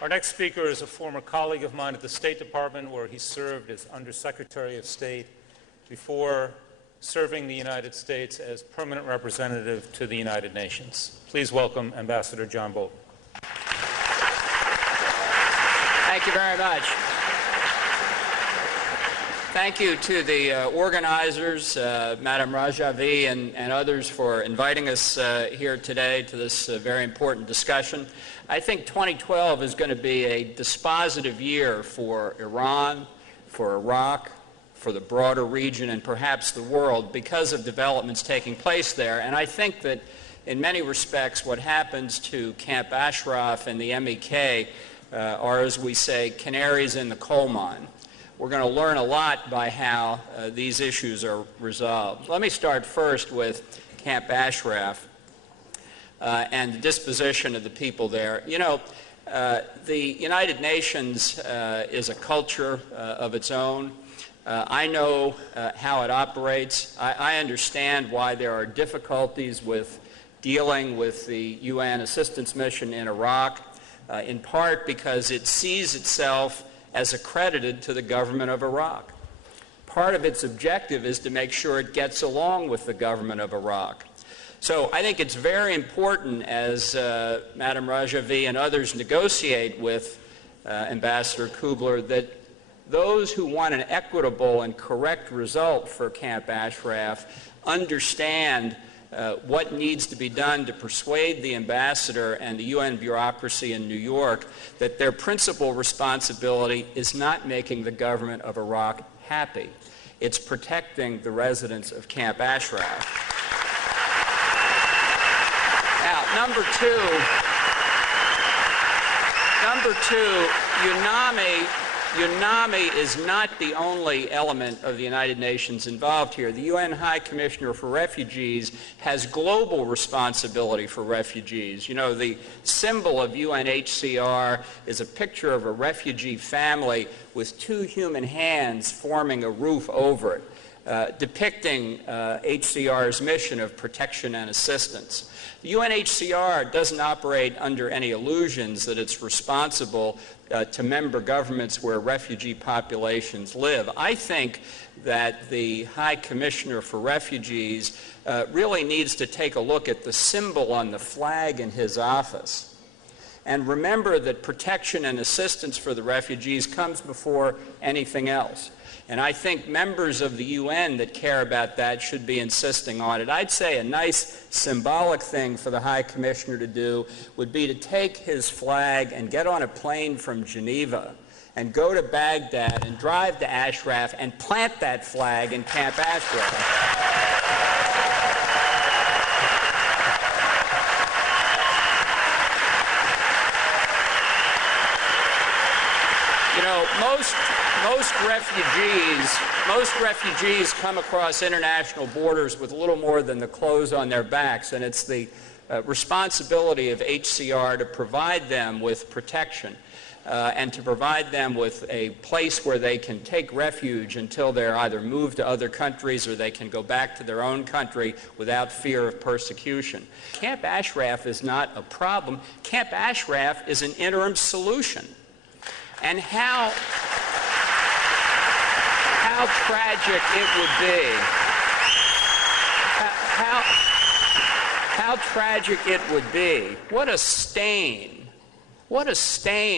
Our next speaker is a former colleague of mine at the State Department, where he served as Undersecretary of State before serving the United States as permanent representative to the United Nations. Please welcome Ambassador John Bolton. Thank you very much. Thank you to the organizers, Madam Rajavi and others, for inviting us here today to this very important discussion. I think 2012 is going to be a dispositive year for Iran, for Iraq, for the broader region, and perhaps the world because of developments taking place there. And I think that in many respects what happens to Camp Ashraf and the MEK are, as we say, canaries in the coal mine. We're going to learn a lot by how these issues are resolved. Let me start first with Camp Ashraf and the disposition of the people there. You know, the United Nations is a culture of its own. I know how it operates. I understand why there are difficulties with dealing with the UN assistance mission in Iraq, in part because it sees itself as accredited to the government of Iraq. Part of its objective is to make sure it gets along with the government of Iraq. So I think it's very important, as Madam Rajavi and others negotiate with Ambassador Kubler, that those who want an equitable and correct result for Camp Ashraf understand what needs to be done to persuade the ambassador and the UN bureaucracy in New York that their principal responsibility is not making the government of Iraq happy. It's protecting the residents of Camp Ashraf. Now, number two, UNAMI is not the only element of the United Nations involved here. The UN High Commissioner for Refugees has global responsibility for refugees. You know, the symbol of UNHCR is a picture of a refugee family with two human hands forming a roof over it, depicting HCR's mission of protection and assistance. The UNHCR doesn't operate under any illusions that it's responsible to member governments where refugee populations live. I think that the High Commissioner for Refugees really needs to take a look at the symbol on the flag in his office and remember that protection and assistance for the refugees comes before anything else. And I think members of the UN that care about that should be insisting on it. I'd say a nice symbolic thing for the High Commissioner to do would be to take his flag and get on a plane from Geneva and go to Baghdad and drive to Ashraf and plant that flag in Camp Ashraf. You know, most refugees come across international borders with little more than the clothes on their backs, and it's the responsibility of HCR to provide them with protection and to provide them with a place where they can take refuge until they're either moved to other countries or they can go back to their own country without fear of persecution. Camp Ashraf is not a problem. Camp Ashraf is an interim solution. And how tragic it would be, how tragic it would be. What a stain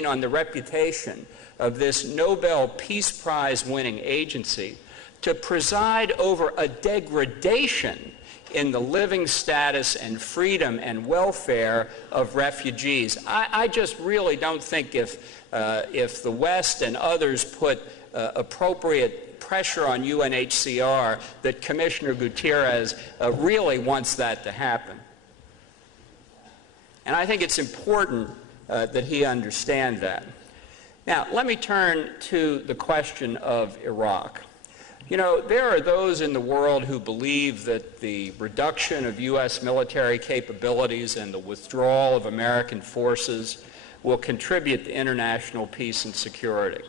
on the reputation of this Nobel Peace Prize winning agency to preside over a degradation in the living status and freedom and welfare of refugees. I just really don't think if the West and others put appropriate pressure on UNHCR that Commissioner Gutierrez really wants that to happen. And I think it's important that he understand that. Now, let me turn to the question of Iraq. You know, there are those in the world who believe that the reduction of U.S. military capabilities and the withdrawal of American forces will contribute to international peace and security.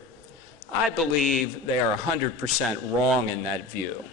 I believe they are 100% wrong in that view.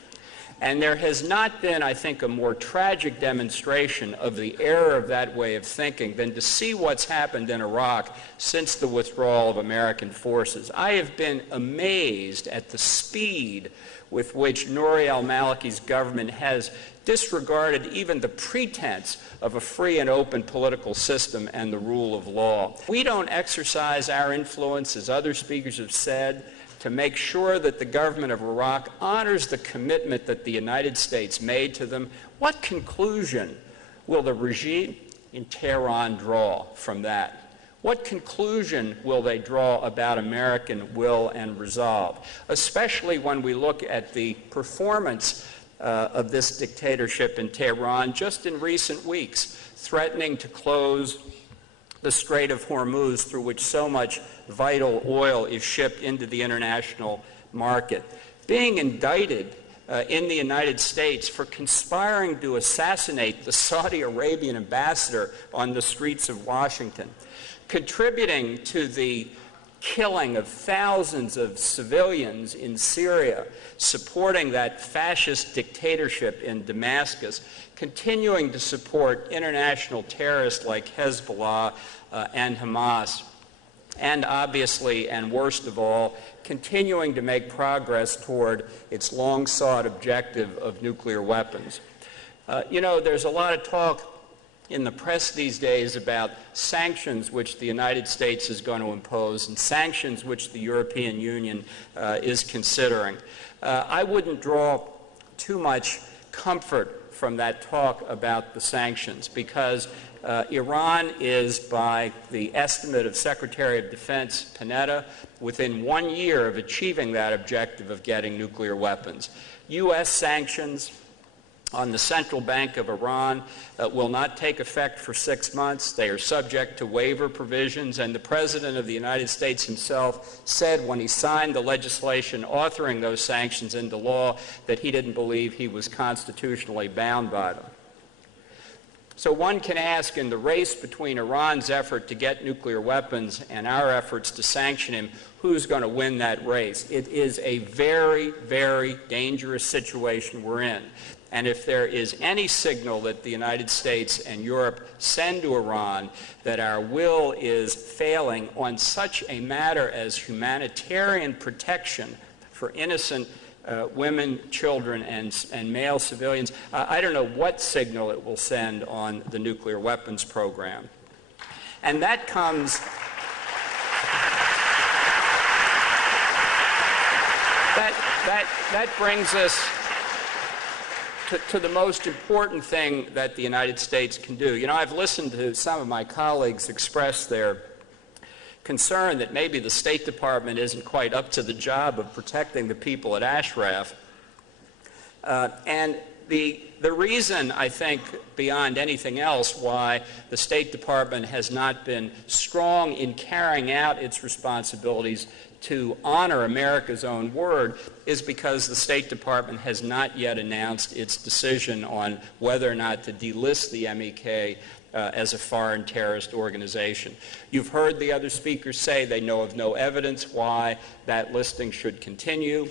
And there has not been, I think, a more tragic demonstration of the error of that way of thinking than to see what's happened in Iraq since the withdrawal of American forces. I have been amazed at the speed with which Nouri al-Maliki's government has disregarded even the pretense of a free and open political system and the rule of law. We don't exercise our influence, as other speakers have said, to make sure that the government of Iraq honors the commitment that the United States made to them. What conclusion will the regime in Tehran draw from that? What conclusion will they draw about American will and resolve, especially when we look at the performance of this dictatorship in Tehran just in recent weeks, threatening to close the Strait of Hormuz, through which so much vital oil is shipped into the international market, being indicted in the United States for conspiring to assassinate the Saudi Arabian ambassador on the streets of Washington, contributing to the killing of thousands of civilians in Syria, supporting that fascist dictatorship in Damascus, continuing to support international terrorists like Hezbollah and Hamas, and obviously, and worst of all, continuing to make progress toward its long-sought objective of nuclear weapons. There's a lot of talk in the press these days about sanctions which the United States is going to impose and sanctions which the European Union is considering. I wouldn't draw too much comfort from that talk about the sanctions, because Iran is, by the estimate of Secretary of Defense Panetta, within 1 year of achieving that objective of getting nuclear weapons. U.S. sanctions on the central bank of Iran will not take effect for 6 months. They are subject to waiver provisions, and the President of the United States himself said when he signed the legislation authoring those sanctions into law that he didn't believe he was constitutionally bound by them. So one can ask, in the race between Iran's effort to get nuclear weapons and our efforts to sanction him, who's going to win that race? It is a very, very dangerous situation we're in. And if there is any signal that the United States and Europe send to Iran that our will is failing on such a matter as humanitarian protection for innocent women, children, and male civilians, I don't know what signal it will send on the nuclear weapons program. And that comes... That brings us to the most important thing that the United States can do. I've listened to some of my colleagues express their concern that maybe the State Department isn't quite up to the job of protecting the people at Ashraf. And the reason, I think, beyond anything else, why the State Department has not been strong in carrying out its responsibilities to honor America's own word is because the State Department has not yet announced its decision on whether or not to delist the MEK as a foreign terrorist organization. You've heard the other speakers say they know of no evidence why that listing should continue.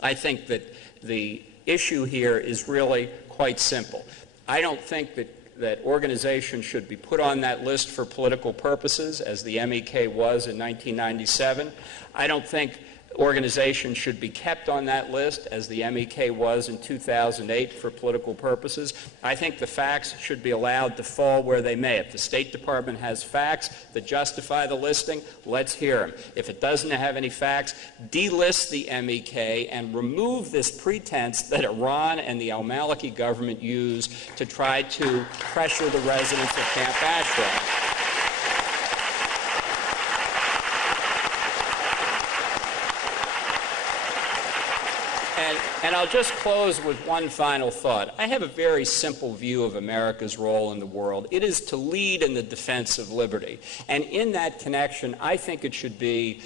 I think that the issue here is really quite simple. I don't think that organizations should be put on that list for political purposes, as the MEK was in 1997. I don't think organizations should be kept on that list, as the MEK was in 2008, for political purposes. I think the facts should be allowed to fall where they may. If the State Department has facts that justify the listing, let's hear them. If it doesn't have any facts, delist the MEK and remove this pretense that Iran and the al-Maliki government use to try to pressure the residents of Camp Ashraf. And I'll just close with one final thought. I have a very simple view of America's role in the world. It is to lead in the defense of liberty. And in that connection, I think it should be,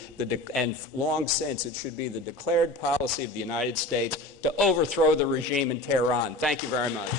and long since, it should be the declared policy of the United States to overthrow the regime in Tehran. Thank you very much.